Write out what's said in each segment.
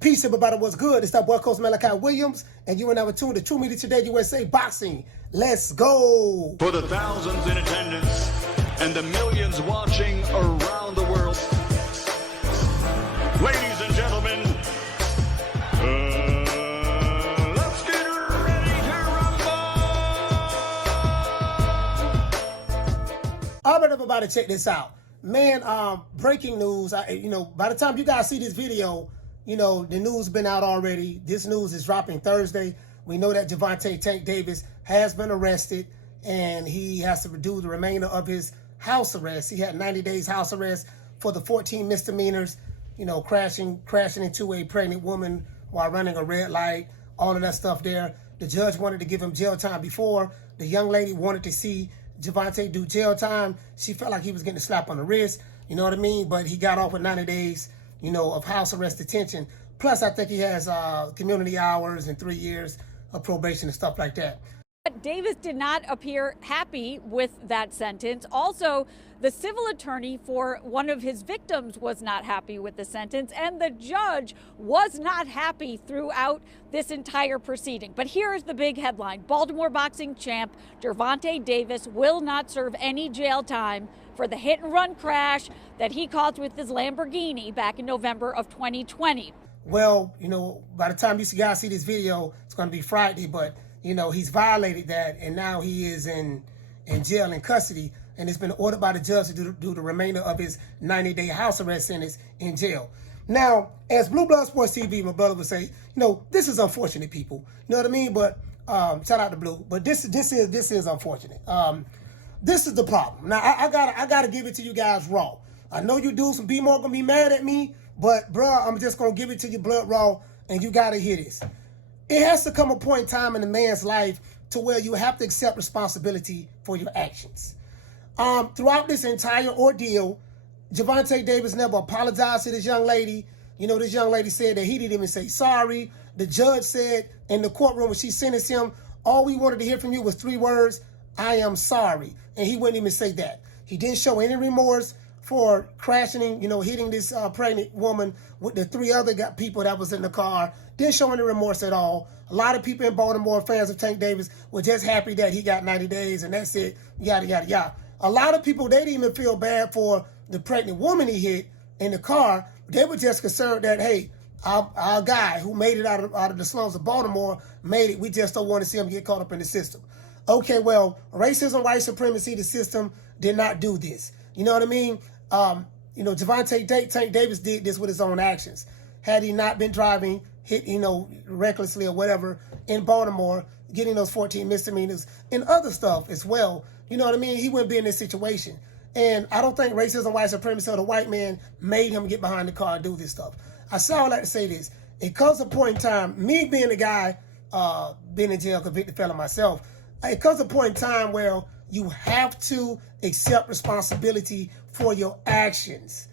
Peace, everybody. What's good? It's that boy, Coach Malachi Williams, and you are now tuned to True Media Today USA Boxing. Let's go. For the thousands in attendance and the millions watching around the world, ladies and gentlemen, let's get ready to rumble. All right, everybody, check this out. Man, breaking news. By the time you guys see this video, the news been out already. This news is dropping Thursday. We know that Gervonta Tank Davis has been arrested, and he has to do the remainder of his house arrest. He had 90 days house arrest for the 14 misdemeanors, crashing into a pregnant woman while running a red light, all of that stuff there. The judge wanted to give him jail time before. The young lady wanted to see Gervonta do jail time. She felt like he was getting a slap on the wrist, you know what I mean? But he got off with 90 days, of house arrest detention. Plus, I think he has community hours and 3 years of probation and stuff like that. But Davis did not appear happy with that sentence. Also, the civil attorney for one of his victims was not happy with the sentence, and the judge was not happy throughout this entire proceeding. But here is the big headline. Baltimore boxing champ Gervonta Davis will not serve any jail time for the hit-and-run crash that he caused with his Lamborghini back in November of 2020. Well, by the time you guys see this video, it's going to be Friday, but he's violated that, and now he is in jail in custody, and it's been ordered by the judge to do the remainder of his 90-day house arrest sentence in jail. Now, as Blue Blood Sports TV, my brother would say, this is unfortunate, people. You know what I mean? But shout out to Blue. But this is unfortunate. This is the problem. Now, I gotta give it to you guys raw. I know you dudes from B-More gonna be mad at me, but bro, I'm just gonna give it to you blood raw, and you gotta hear this. It has to come a point in time in a man's life to where you have to accept responsibility for your actions. Throughout this entire ordeal, Gervonta Davis never apologized to this young lady. This young lady said that he didn't even say sorry. The judge said in the courtroom when she sentenced him, all we wanted to hear from you was 3 words, I am sorry. And he wouldn't even say that. He didn't show any remorse for crashing, hitting this pregnant woman with the 3 other people that was in the car. Didn't show any remorse at all. A lot of people in Baltimore, fans of Tank Davis, were just happy that he got 90 days and that's it, yada, yada, yada. A lot of people, they didn't even feel bad for the pregnant woman he hit in the car. They were just concerned that, hey, our guy who made it out of the slums of Baltimore made it. We just don't want to see him get caught up in the system. Okay, well, racism, white supremacy, the system did not do this. You know what I mean? Gervonta Tank Davis did this with his own actions. Had he not been driving, hit, recklessly or whatever in Baltimore, getting those 14 misdemeanors and other stuff as well, you know what I mean? He wouldn't be in this situation. And I don't think racism, white supremacy, or the white man made him get behind the car and do this stuff. I say all that to say this. It comes a point in time, me being a guy, being in jail, convicted felon myself, it comes a point in time where you have to accept responsibility for your actions.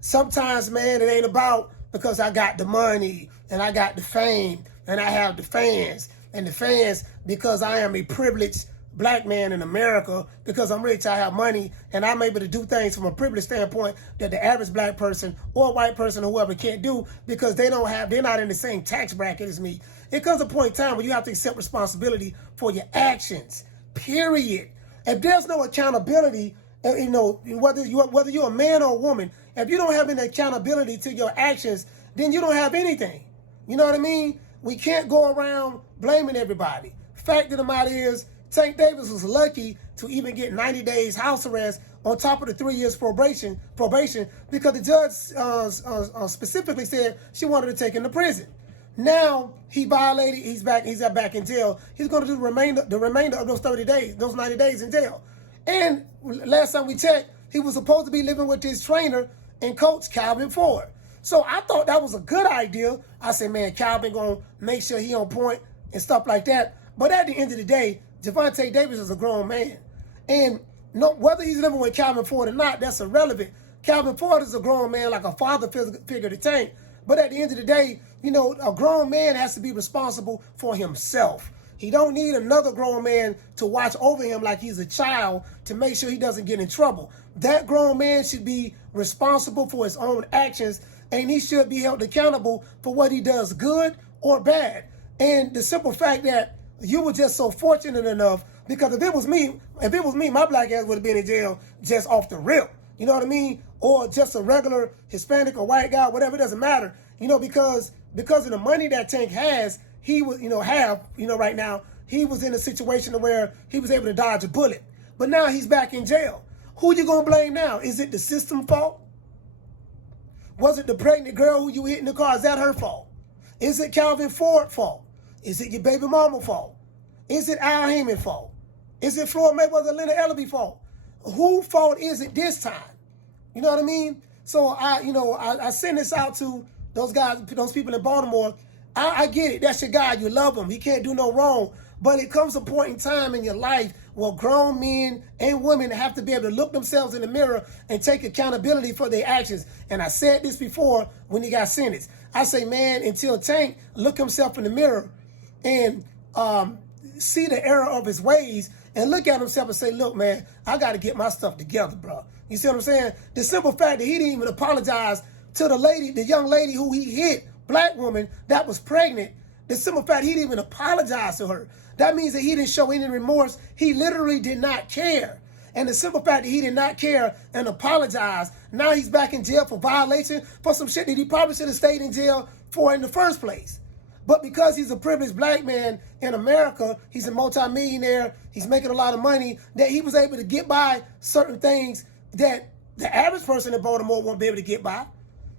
Sometimes, man, it ain't about because I got the money and I got the fame and I have the fans, and the fans because I am a privileged black man in America, because I'm rich, I have money, and I'm able to do things from a privileged standpoint that the average black person or white person or whoever can't do because they're not in the same tax bracket as me. It comes a point in time where you have to accept responsibility for your actions, period. If there's no accountability, whether you're a man or a woman, if you don't have any accountability to your actions, then you don't have anything. You know what I mean? We can't go around blaming everybody. Fact of the matter is, Tank Davis was lucky to even get 90 days house arrest on top of the 3 years probation because the judge specifically said she wanted to take him to prison. Now he violated, he's back in jail. He's going to do the remainder of those 30 days, those 90 days in jail. And last time we checked, he was supposed to be living with his trainer and coach, Calvin Ford. So I thought that was a good idea. I said, man, Calvin going to make sure he on point and stuff like that. But at the end of the day, Gervonta Davis is a grown man. And whether he's living with Calvin Ford or not, that's irrelevant. Calvin Ford is a grown man, like a father figure to Tank. But at the end of the day, a grown man has to be responsible for himself. He don't need another grown man to watch over him like he's a child to make sure he doesn't get in trouble. That grown man should be responsible for his own actions and he should be held accountable for what he does, good or bad. And the simple fact that you were just so fortunate enough, because if it was me, my black ass would have been in jail just off the rip. You know what I mean? Or just a regular Hispanic or white guy, whatever, it doesn't matter. Because of the money that Tank has, he was, right now, he was in a situation where he was able to dodge a bullet. But now he's back in jail. Who you gonna blame now? Is it the system fault? Was it the pregnant girl who you hit in the car? Is that her fault? Is it Calvin Ford's fault? Is it your baby mama fault? Is it Al Heyman fault? Is it Floyd Mayweather, Leonard Ellaby fault? Who fault is it this time? You know what I mean? So I send this out to those guys, those people in Baltimore. I get it. That's your guy. You love him. He can't do no wrong. But it comes a point in time in your life where grown men and women have to be able to look themselves in the mirror and take accountability for their actions. And I said this before when he got sentenced. I say, man, until Tank look himself in the mirror and see the error of his ways and look at himself and say, look, man, I got to get my stuff together, bro. You see what I'm saying? The simple fact that he didn't even apologize to the young lady who he hit, black woman that was pregnant, the simple fact he didn't even apologize to her. That means that he didn't show any remorse. He literally did not care. And the simple fact that he did not care and apologize, now he's back in jail for violation for some shit that he probably should have stayed in jail for in the first place. But because he's a privileged black man in America, he's a multimillionaire, he's making a lot of money, that he was able to get by certain things that the average person in Baltimore won't be able to get by.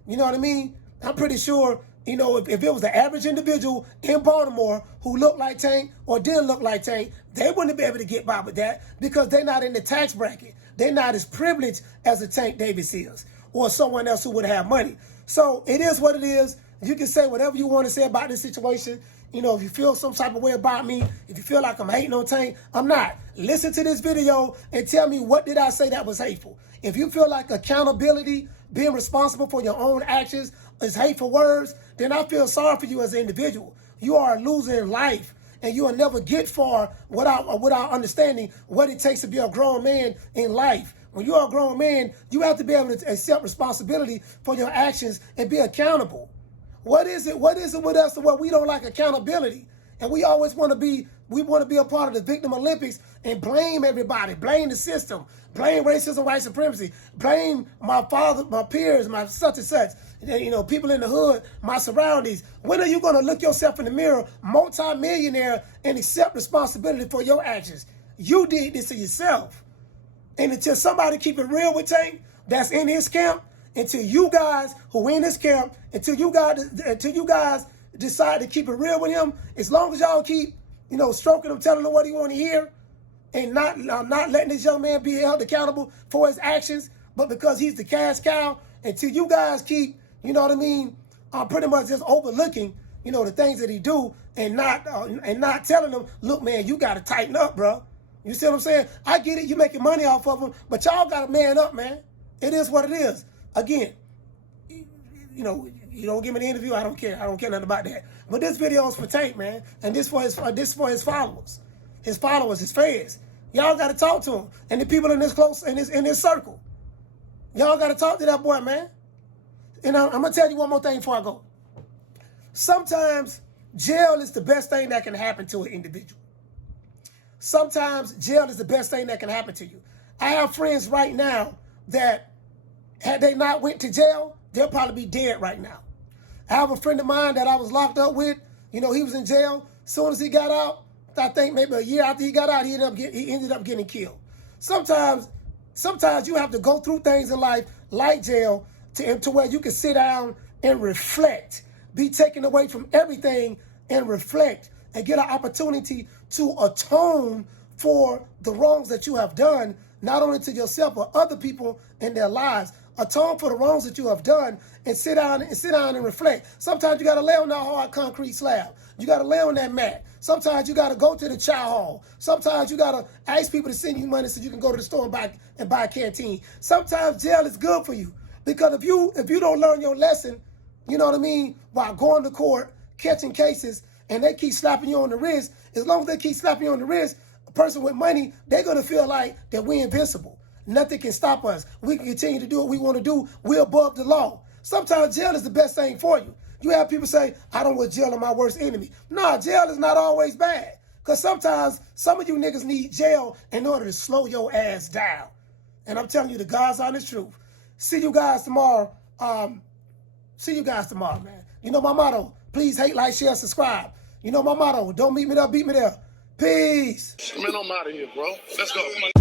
You know what I mean? I'm pretty sure, if it was the average individual in Baltimore who looked like Tank or didn't look like Tank, they wouldn't be able to get by with that because they're not in the tax bracket. They're not as privileged as a Tank Davis is or someone else who would have money. So it is what it is. You can say whatever you want to say about this situation. If you feel some type of way about me, if you feel like I'm hating on Tank, I'm not. Listen to this video and tell me, what did I say that was hateful? If you feel like accountability, being responsible for your own actions is hateful words, then I feel sorry for you as an individual. You are a loser in life, and you will never get far without understanding what it takes to be a grown man in life. When you're a grown man, you have to be able to accept responsibility for your actions and be accountable. What is it with us where we don't like accountability? And we always want to be a part of the Victim Olympics and blame everybody, blame the system, blame racism, white supremacy, blame my father, my peers, my such and such, people in the hood, my surroundings. When are you going to look yourself in the mirror, multi-millionaire, and accept responsibility for your actions? You did this to yourself. And until somebody keep it real with Tank, that's in his camp, until you guys who in this camp, until you guys decide to keep it real with him, as long as y'all keep, stroking him, telling him what he want to hear, and not letting this young man be held accountable for his actions, but because he's the cash cow, until you guys keep, pretty much just overlooking, the things that he do and not telling him, look, man, you got to tighten up, bro. You see what I'm saying? I get it, you making money off of him, but y'all got to man up, man. It is what it is. Again, you don't give me the interview, I don't care. I don't care nothing about that. But this video is for Tank, man, and this for his followers, his fans. Y'all got to talk to him, and the people in this circle. Y'all got to talk to that boy, man. And I'm gonna tell you one more thing before I go. Sometimes jail is the best thing that can happen to an individual. Sometimes jail is the best thing that can happen to you. I have friends right now that, had they not went to jail, they'll probably be dead right now. I have a friend of mine that I was locked up with. He was in jail. As soon as he got out, I think maybe a year after he got out, he ended up getting killed. Sometimes you have to go through things in life like jail to where you can sit down and reflect, be taken away from everything and reflect and get an opportunity to atone for the wrongs that you have done, not only to yourself but other people in their lives. Atone for the wrongs that you have done and sit down and reflect. Sometimes you got to lay on that hard concrete slab. You got to lay on that mat. Sometimes you got to go to the chow hall. Sometimes you got to ask people to send you money so you can go to the store and buy a canteen. Sometimes jail is good for you because if you don't learn your lesson, while going to court, catching cases, and they keep slapping you on the wrist, as long as they keep slapping you on the wrist, a person with money, they're going to feel like that we're invincible. Nothing can stop us. We can continue to do what we want to do. We're above the law. Sometimes jail is the best thing for you. You have people say, I don't want jail as my worst enemy. Nah, jail is not always bad. Because sometimes some of you niggas need jail in order to slow your ass down. And I'm telling you the God's honest truth. See you guys tomorrow. Man. You know my motto, please hate, like, share, subscribe. You know my motto, don't meet me there, beat me there. Peace. Man, I'm out of here, bro. Let's go.